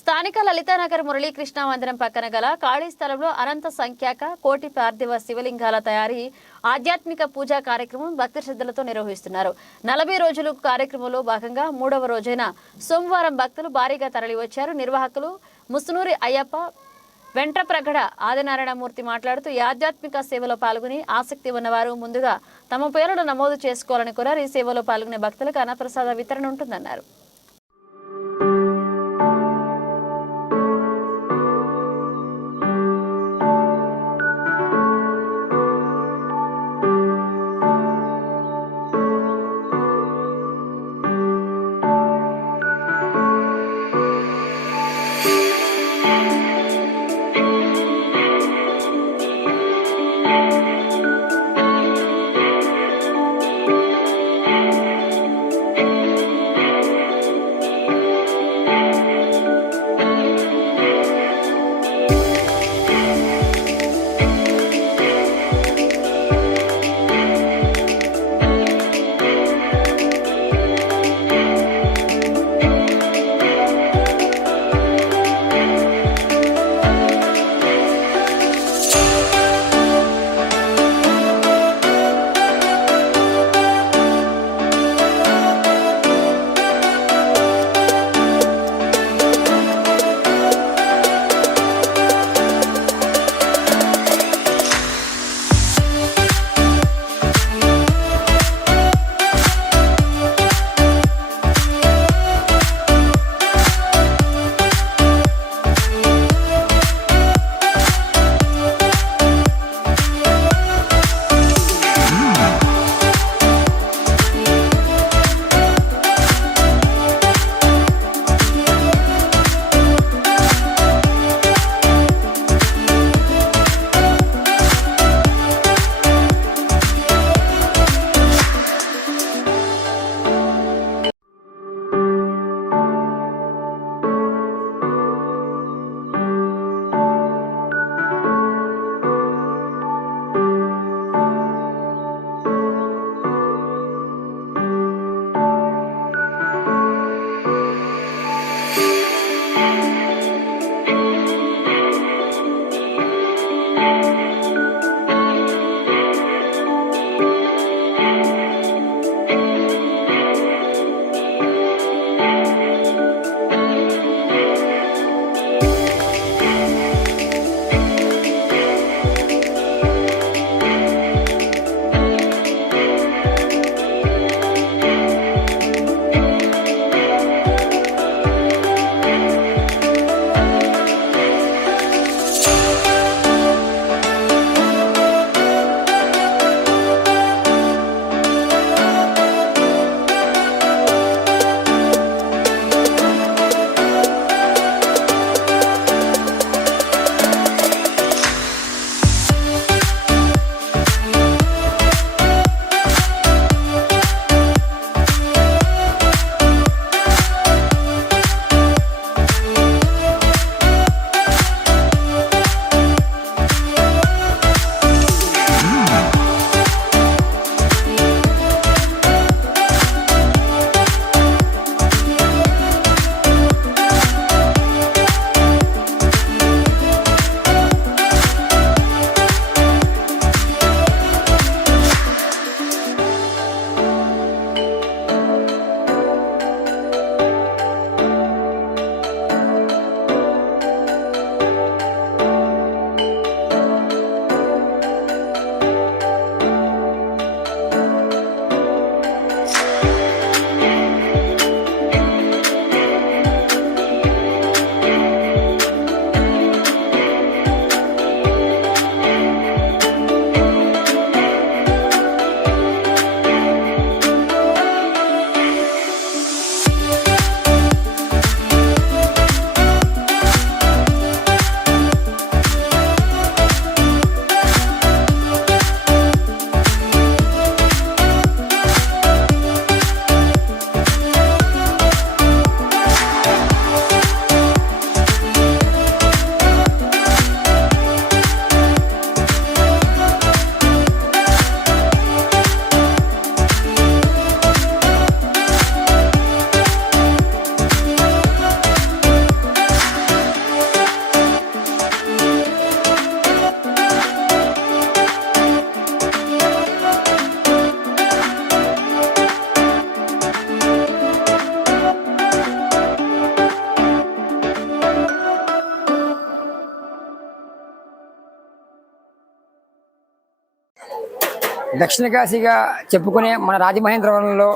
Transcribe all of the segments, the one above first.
స్థానిక లలితానగర్ మురళీకృష్ణ మందిరం పక్కన గల ఖాళీ స్థలంలో అనంత సంఖ్యాక కోటి పార్థివ శివలింగాల తయారీ ఆధ్యాత్మిక పూజా కార్యక్రమం భక్తి శ్రద్ధలతో నిర్వహిస్తున్నారు. నలభై రోజులు కార్యక్రమంలో భాగంగా మూడవ రోజైన సోమవారం భక్తులు భారీగా తరలివచ్చారు. నిర్వాహకులు ముసునూరి అయ్యప్ప వెంట్రప్రగడ ఆదినారాయణమూర్తి మాట్లాడుతూ ఈ ఆధ్యాత్మిక సేవలో పాల్గొని ఆసక్తి ఉన్నవారు ముందుగా తమ పేరును నమోదు చేసుకోవాలని కోరారు. ఈ సేవలో పాల్గొనే భక్తులకు అన్నప్రసాద వితరణ ఉంటుందన్నారు. దక్షిణ కాశీగా చెప్పుకునే మన రాజమహేంద్రవరంలో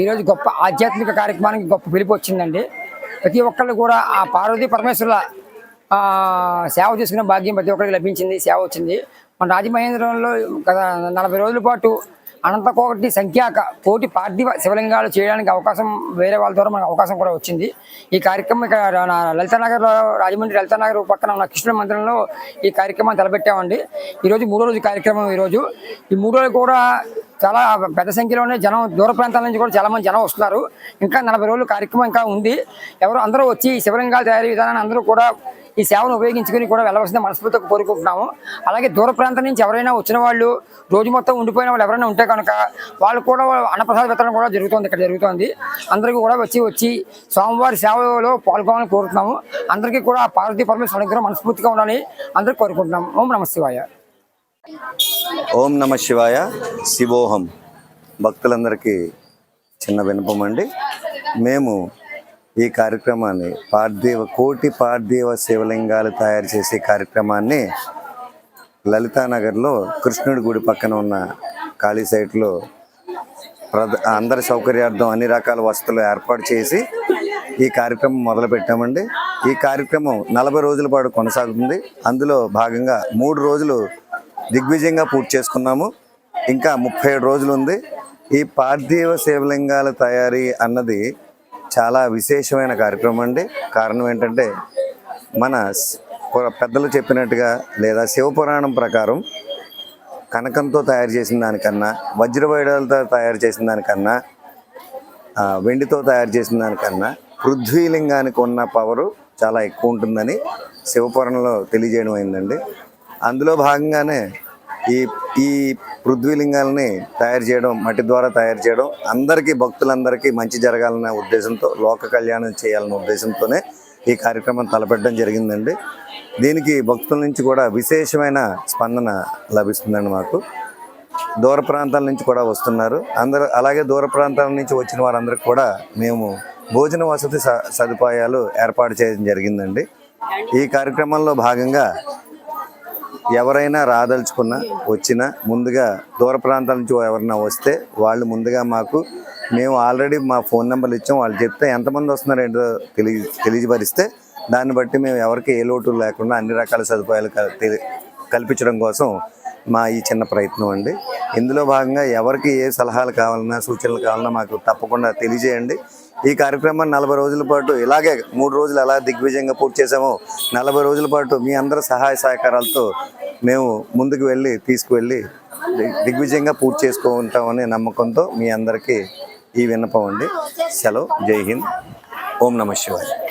ఈరోజు గొప్ప ఆధ్యాత్మిక కార్యక్రమానికి గొప్ప పిలుపు వచ్చిందండి. ప్రతి ఒక్కళ్ళు కూడా ఆ పార్వతీ పరమేశ్వరుల సేవ చేసుకునే భాగ్యం ప్రతి ఒక్కరికి లభించింది సేవ వచ్చింది. మన రాజమహేంద్రవరంలో గత నలభై రోజుల పాటు అనంతకోటి సంఖ్యాక కోటి పార్థివ శివలింగాలు చేయడానికి అవకాశం వేరే వాళ్ళ ద్వారా మనకు అవకాశం కూడా వచ్చింది. ఈ కార్యక్రమం ఇక్కడ నా లలితానగర్లో రాజమండ్రి లలితానగర్ పక్కన ఉన్న కృష్ణ మందిరంలో ఈ కార్యక్రమాన్ని తలపెట్టామండి. ఈరోజు మూడో రోజు కార్యక్రమం ఈరోజు ఈ మూడో రోజు కూడా చాలా పెద్ద సంఖ్యలోనే జనం దూర ప్రాంతాల నుంచి కూడా చాలా మంది జనం వస్తున్నారు. ఇంకా నలభై రోజులు కార్యక్రమం ఇంకా ఉంది. ఎవరు అందరూ వచ్చి ఈ తయారీ విధానాన్ని అందరూ కూడా ఈ సేవను ఉపయోగించుకుని కూడా వెళ్ళవలసిన మనస్ఫూర్తిగా కోరుకుంటున్నాము. అలాగే దూర ప్రాంతం నుంచి ఎవరైనా వచ్చిన వాళ్ళు రోజు మొత్తం ఉండిపోయిన వాళ్ళు ఎవరైనా ఉంటే కనుక వాళ్ళు కూడా అన్నప్రసాద వితరణ కూడా జరుగుతుంది ఇక్కడ జరుగుతుంది. అందరికీ కూడా వచ్చి వచ్చి స్వామివారి సేవలో పాల్గొనాలని కోరుతున్నాము. అందరికీ కూడా ఆ పార్వతీ పరమేశ్వర అనుగ్రహం మనస్ఫూర్తిగా ఉండాలని అందరికీ కోరుకుంటున్నాము. ఓం నమ శివాయ. ఓం నమ శివాయ. శివోహం. భక్తులందరికీ చిన్న వినపం అండి. మేము ఈ కార్యక్రమాన్ని పార్థివ కోటి పార్థివ శివలింగాలు తయారు చేసే కార్యక్రమాన్ని లలితానగర్లో కృష్ణుడి గుడి పక్కన ఉన్న ఖాళీ సైట్లో ప్రద అందరి సౌకర్యార్థం అన్ని రకాల వసతులు ఏర్పాటు చేసి ఈ కార్యక్రమం మొదలుపెట్టామండి. ఈ కార్యక్రమం నలభై రోజుల పాటు కొనసాగుతుంది. అందులో భాగంగా మూడు రోజులు దిగ్విజయంగా పూర్తి చేసుకున్నాము. ఇంకా ముప్పై ఏడు రోజులు ఉంది. ఈ పార్థివ శివలింగాల తయారీ అన్నది చాలా విశేషమైన కార్యక్రమం అండి. కారణం ఏంటంటే మన పెద్దలు చెప్పినట్టుగా లేదా శివపురాణం ప్రకారం కనకంతో తయారు చేసిన దానికన్నా వజ్రవైడాలతో తయారు చేసిన దానికన్నా వెండితో తయారు చేసిన దానికన్నా పృథ్వీలింగానికి ఉన్న పవరు చాలా ఎక్కువ ఉంటుందని శివపురాణంలో తెలియజేయడం అయిందండి. అందులో భాగంగానే ఈ ఈ పృథ్వీలింగాలని తయారు చేయడం మట్టి ద్వారా తయారు చేయడం అందరికీ భక్తులందరికీ మంచి జరగాలనే ఉద్దేశంతో లోక కళ్యాణం చేయాలనే ఉద్దేశంతోనే ఈ కార్యక్రమం తలపెట్టడం జరిగిందండి. దీనికి భక్తుల నుంచి కూడా విశేషమైన స్పందన లభిస్తుందండి మాకు. దూర ప్రాంతాల నుంచి కూడా వస్తున్నారు. అందరూ అలాగే దూర ప్రాంతాల నుంచి వచ్చిన వారందరికి కూడా మేము భోజన వసతి స- సదుపాయాలు ఏర్పాటు చేయడం జరిగిందండి. ఈ కార్యక్రమంలో భాగంగా ఎవరైనా రాదలుచుకున్నా వచ్చినా ముందుగా దూర ప్రాంతాల నుంచి ఎవరైనా వస్తే వాళ్ళు ముందుగా మాకు మేము ఆల్రెడీ మా ఫోన్ నెంబర్లు ఇచ్చాం వాళ్ళు చెప్తే ఎంతమంది వస్తున్నారు ఏంటో తెలియ తెలియపరిస్తే దాన్ని బట్టి మేము ఎవరికి ఏ లోటు లేకుండా అన్ని రకాల సదుపాయాలు కల్- తెలి- కల్పించడం కోసం మా ఈ చిన్న ప్రయత్నం అండి. ఇందులో భాగంగా ఎవరికి ఏ సలహాలు కావాలన్నా సూచనలు కావాలన్నా మాకు తప్పకుండా తెలియజేయండి. ఈ కార్యక్రమాన్ని నలభై రోజుల పాటు ఇలాగే మూడు రోజులు ఎలా దిగ్విజయంగా పూర్తి చేసామో నలభై రోజుల పాటు మీ అందరి సహాయ సహకారాలతో మేము ముందుకు వెళ్ళి తీసుకువెళ్ళి దిగ్విజయంగా పూర్తి చేసుకుంటామనే నమ్మకంతో మీ అందరికీ ఈ విన్నపం అండి. సెలవు. జై హింద్. ఓం నమ శివాయ.